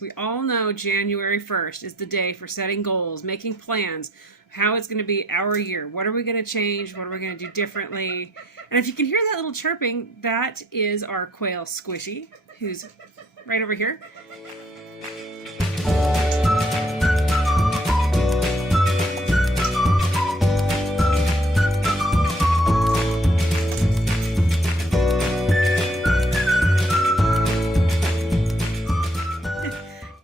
this. We all know January 1st is the day for setting goals, making plans, how it's going to be our year. What are we going to change? What are we going to do differently? And if you can hear that little chirping, that is our quail Squishy, who's right over here.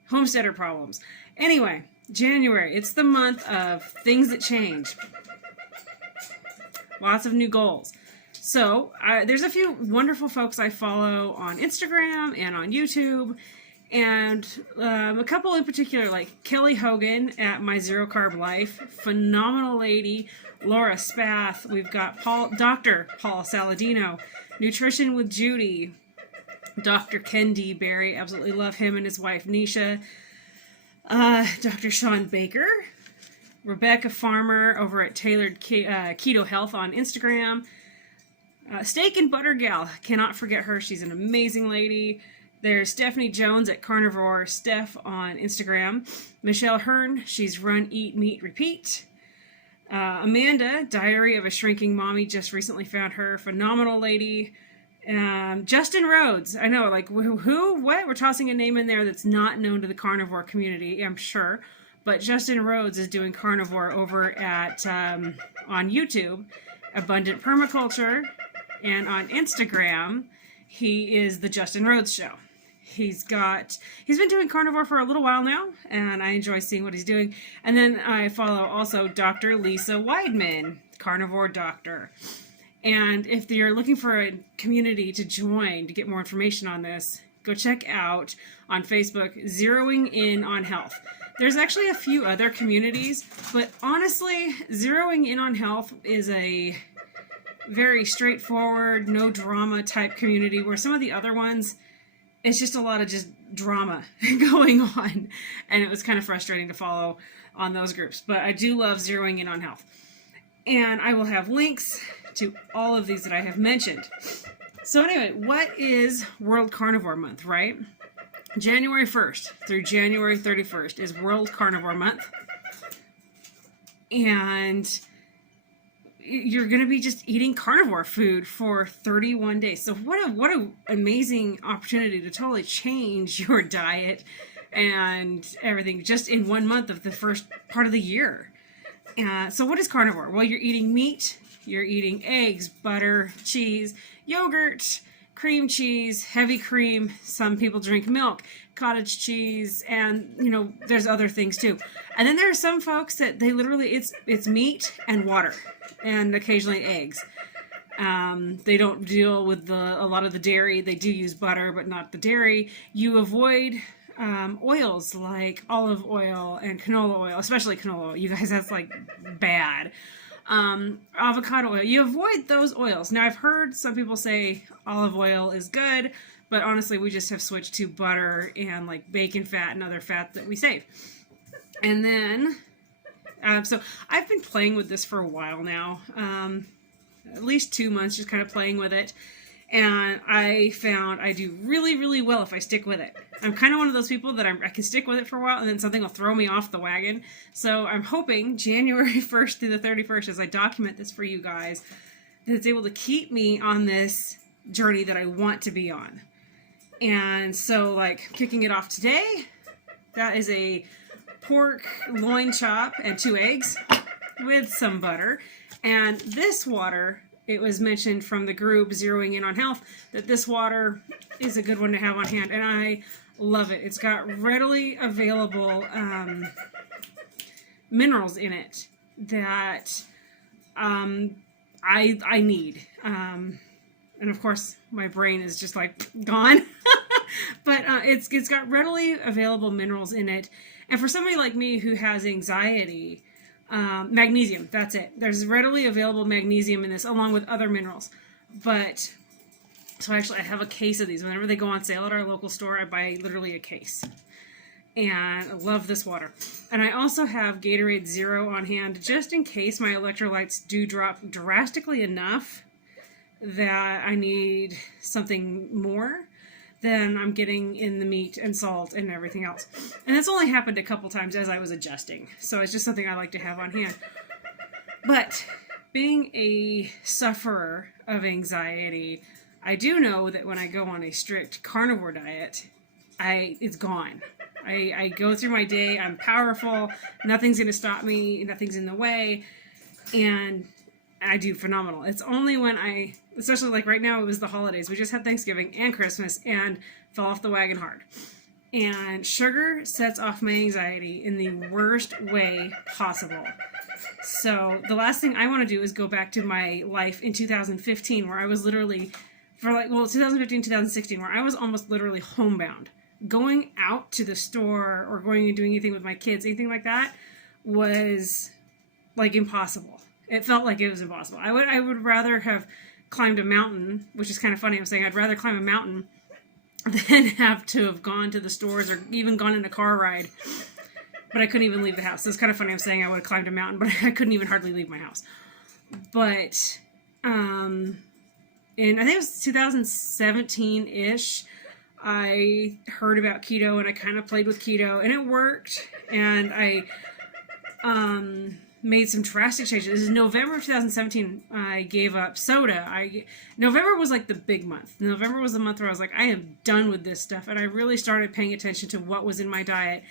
Homesteader problems. Anyway, January, it's the month of things that change. Lots of new goals. So there's a few wonderful folks I follow on Instagram and on YouTube, and a couple in particular, like Kelly Hogan at My Zero Carb Life, phenomenal lady. Laura Spath. We've got Dr. Paul Saladino, Nutrition with Judy. Dr. Ken D. Berry, absolutely love him and his wife Nisha. Dr. Sean Baker, Rebecca Farmer over at Tailored Keto Health on Instagram. Steak and Butter Gal, cannot forget her. She's an amazing lady. There's Stephanie Jones at Carnivore Steph on Instagram. Michelle Hearn, she's Run, Eat, Meat, Repeat. Amanda, Diary of a Shrinking Mommy, just recently found her. Phenomenal lady. Justin Rhodes, I know, like, who, what? We're tossing a name in there that's not known to the carnivore community, I'm sure. But Justin Rhodes is doing carnivore over at, on YouTube, Abundant Permaculture, and on Instagram, he is the Justin Rhodes Show. He's been doing carnivore for a little while now, and I enjoy seeing what he's doing. And then I follow also Dr. Lisa Weidman, Carnivore Doctor. And if you're looking for a community to join to get more information on this, go check out on Facebook, Zeroing In on Health. There's actually a few other communities, but honestly, Zeroing In on Health is a very straightforward, no drama type community, where some of the other ones, it's just a lot of just drama going on. And it was kind of frustrating to follow on those groups. But I do love Zeroing In on Health. And I will have links to all of these that I have mentioned. So anyway, what is World Carnivore Month, right? January 1st through January 31st is World Carnivore Month. And you're going to be just eating carnivore food for 31 days. So what a amazing opportunity to totally change your diet and everything just in 1 month of the first part of the year. So what is carnivore? Well, you're eating meat, you're eating eggs, butter, cheese, yogurt, cream cheese, heavy cream. Some people drink milk, cottage cheese, and there's other things too. And then there are some folks that they literally it's meat and water, and occasionally eggs. They don't deal with a lot of the dairy. They do use butter, but not the dairy. You avoid oils like olive oil and canola oil, especially canola oil. You guys, that's like bad. Avocado oil. You avoid those oils. Now, I've heard some people say olive oil is good, but honestly, we just have switched to butter and like bacon fat and other fat that we save. And then, so I've been playing with this for a while now, at least 2 months, just kind of playing with it. And I found I do really, really well if I stick with it. I'm kind of one of those people that I can stick with it for a while and then something will throw me off the wagon. So I'm hoping January 1st through the 31st, as I document this for you guys, that it's able to keep me on this journey that I want to be on. And so, like, kicking it off today, that is a pork loin chop and 2 eggs with some butter. And this water, it was mentioned from the group Zeroing In on Health that this water is a good one to have on hand, and I love it. It's got readily available minerals in it that I need. And of course, my brain is just like gone. But it's got readily available minerals in it, and for somebody like me who has anxiety, magnesium, that's it. There's readily available magnesium in this along with other minerals. But so actually I have a case of these. Whenever they go on sale at our local store, I buy literally a case. And I love this water. And I also have Gatorade Zero on hand just in case my electrolytes do drop drastically enough that I need something more. than I'm getting in the meat and salt and everything else. And it's only happened a couple times as I was adjusting. So it's just something I like to have on hand. But being a sufferer of anxiety, I do know that when I go on a strict carnivore diet, it's gone. I go through my day, I'm powerful, nothing's going to stop me, nothing's in the way, and I do phenomenal. It's only when especially like right now, it was the holidays. We just had Thanksgiving and Christmas and fell off the wagon hard. And sugar sets off my anxiety in the worst way possible. So the last thing I want to do is go back to my life in 2015, where I was literally, 2015, 2016, where I was almost literally homebound. Going out to the store or going and doing anything with my kids, anything like that, was like impossible. It felt like it was impossible. I would rather have climbed a mountain, which is kind of funny. I'm saying I'd rather climb a mountain than have to have gone to the stores or even gone in a car ride. But I couldn't even leave the house. So it's kind of funny. I'm saying I would have climbed a mountain, but I couldn't even hardly leave my house. But I think it was 2017-ish, I heard about keto and I kind of played with keto and it worked. And I made some drastic changes. This is November of 2017. I gave up soda. November was like the big month. November was the month where I was like, I am done with this stuff. And I really started paying attention to what was in my diet.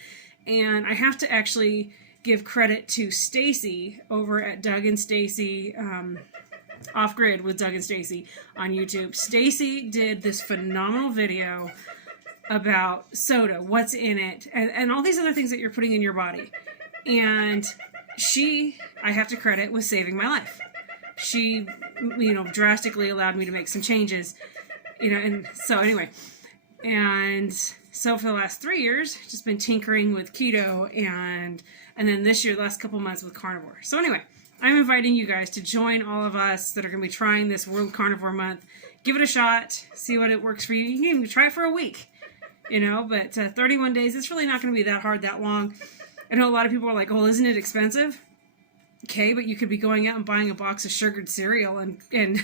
And I have to actually give credit to Stacy over at Doug and Stacy, Off Grid with Doug and Stacy on YouTube. Stacy did this phenomenal video about soda, what's in it, and all these other things that you're putting in your body. And she, I have to credit, was saving my life. She, drastically allowed me to make some changes, and so anyway. And so for the last 3 years, just been tinkering with keto and then this year, the last couple months with carnivore. So anyway, I'm inviting you guys to join all of us that are going to be trying this World Carnivore Month. Give it a shot, see what it works for you. You can even try it for a week, but 31 days, it's really not going to be that hard, that long. I know a lot of people are like, oh, isn't it expensive? Okay, but you could be going out and buying a box of sugared cereal and then,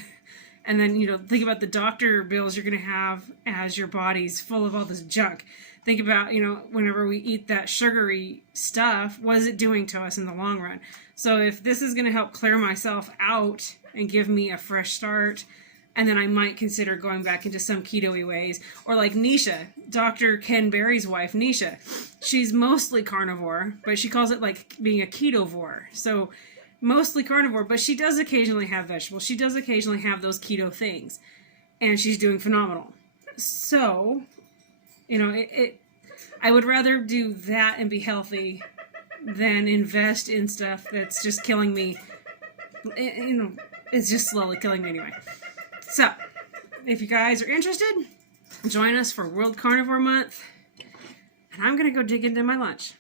think about the doctor bills you're going to have as your body's full of all this junk. Think about, whenever we eat that sugary stuff, what is it doing to us in the long run? So if this is going to help clear myself out and give me a fresh start, and then I might consider going back into some keto-y ways. Or like Nisha, Dr. Ken Berry's wife, Nisha. She's mostly carnivore, but she calls it like being a ketovore. So mostly carnivore, but she does occasionally have vegetables. She does occasionally have those keto things. And she's doing phenomenal. So, I would rather do that and be healthy than invest in stuff that's just killing me. It's just slowly killing me anyway. So, if you guys are interested, join us for World Carnivore Month. And I'm going to go dig into my lunch.